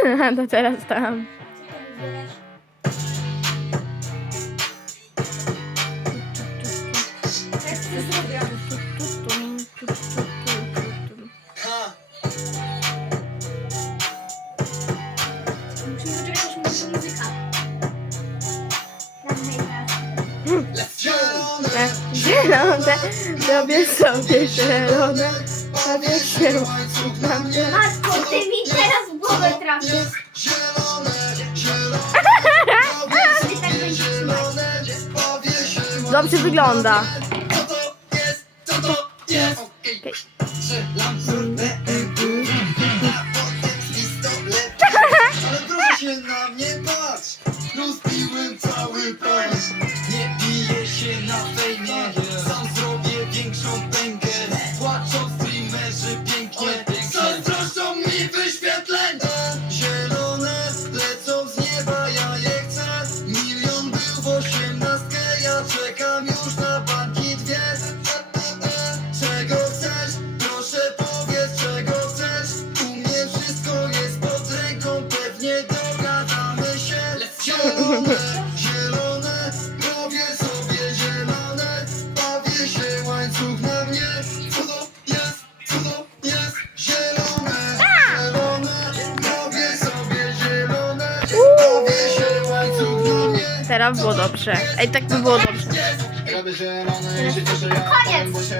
to teraz tam. Zielone, robię sobie zielone, bawię się mnie. Matko, ty mi teraz głowę trafisz. Ty tak trzymać. Dobrze wygląda. Ale proszę się na mnie patrz już na banki dwie Czego chcesz? Proszę powiedz czego chcesz? U mnie wszystko jest pod ręką Pewnie dogadamy się. Zielone Teraz było dobrze. Ej, tak by było dobrze. Koniec.